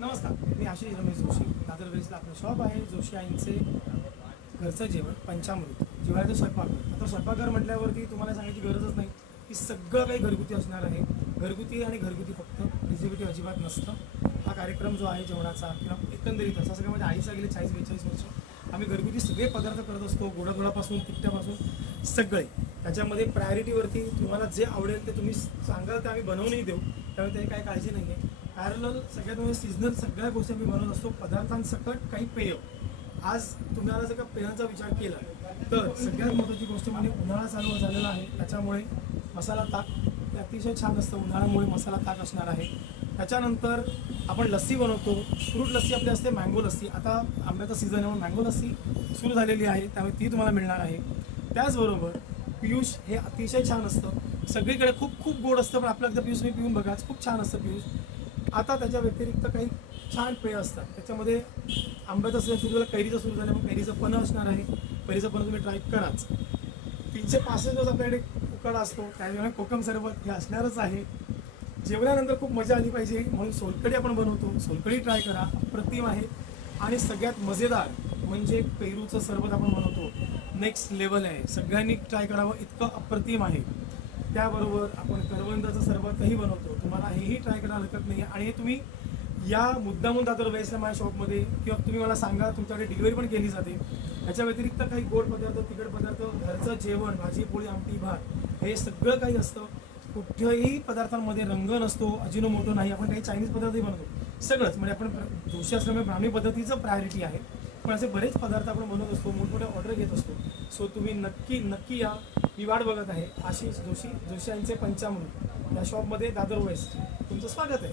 नमस्कार, मी आशिष रमेश जोशी. दादर वेस्टला आपलं शॉप आहे. जोशी आईंचे घरचं जेवण पंचामृत जिव्हाळ्याचं स्वयंपाकघर. आता स्वयंपाकघर म्हटल्यावरती तुम्हाला सांगायची गरजच नाही की सगळं काही घरगुती असणार आहे. घरगुती आणि घरगुती फक्त प्रिझर्वेटिव्ह अजिबात नसतं. हा कार्यक्रम जो आहे जेवणाचा किंवा एकंदरीत असं सगळं माझ्या आईचा गेले 40-42 वर्ष आम्ही घरगुती सगळे पदार्थ करत असतो. गोडाधोडापासून तिखटापासून सगळे. त्याच्यामध्ये प्रायोरिटीवरती तुम्हाला जे आवडेल ते तुम्ही सांगाल ते आम्ही बनवूनही देऊ. त्यामुळे त्याची काही काळजी नाही आहे. पॅरलल सगळ्यात म्हणजे सीझनल सगळ्या गोष्टी आम्ही बनवत असतो. पदार्थांसकट काही पेय. आज तुम्हाला जर का पेयांचा विचार केला तर सगळ्यात महत्त्वाची गोष्ट म्हणजे उन्हाळा चालू झालेला आहे. त्याच्यामुळे मसाला ताक हे अतिशय छान असतं. उन्हाळ्यामुळे मसाला ताक असणार आहे. त्याच्यानंतर आपण लस्सी बनवतो. फ्रूट लस्सी आपली असते, मँगो लस्सी. आता आंब्याचा सीझन आहे म्हणून मँगो लस्सी सुरू झालेली आहे, त्यामुळे ती तुम्हाला मिळणार आहे. त्याचबरोबर पियुष हे अतिशय छान असतं. सगळीकडे खूप खूप गोड असतं, पण आपलं एकदा पियुष मी पिऊन बघा, खूप छान असतं पियुष. आता त्याच्या व्यतिरिक्त काही छान पेय असतात. त्याच्यामध्ये आंब्याचं सीझन सुरू झालं, कैरीचं सुरू झालं, मग कैरीचं पन्हं असणार आहे. कैरीचं पन्हं तुम्ही ट्राय कराच. 365 दिवस आपल्याकडे उकाडा असतो, त्यामुळे कोकम सरबत हे असणारच आहे. जेवल्यानंतर खूप मजा आली पाहिजे म्हणून सोलकढी आपण बनवतो. सोलकढी ट्राय करा, अप्रतिम आहे. आणि सगळ्यात मजेदार म्हणजे पेरूचं सरबत आपण बनवतो, नेक्स्ट लेवल आहे. सगळ्यांनी ट्राय करावं, इतकं अप्रतिम आहे. त्याबरोबर आपण करवंदाचं सरबतही बनवतो. तुम्हाला हेही ट्राय करायला हरकत नाही आहे. आणि हे तुम्ही या मुद्दामून दादर वेस्टला माझ्या शॉपमध्ये किंवा तुम्ही मला सांगा, तुमच्याकडे डिलिव्हरी पण केली जाते. याच्या व्यतिरिक्त काही गोड पदार्थ, तिखट पदार्थ, घरचं जेवण, भाजी पोळी आमटी भात हे सगळं काही असतं. कुठल्याही पदार्थांमध्ये रंग नसतो, अजिनोमोटो नाही. आपण काही चायनीज पदार्थही बनवतो. सगळंच म्हणजे आपण जोशी असल्यामुळे ब्राह्मणी पद्धतीचं प्रायोरिटी आहे, पण असे बरेच पदार्थ आपण बनवत असतो, मोठमोठे ऑर्डर घेत असतो. सो तुम्ही नक्की नक्की या. मी वाट बघत आहे. आशिष जोशी, जोशी यांचे पंचामृत या शॉपमध्ये दादर वेस्ट तुमचं स्वागत आहे.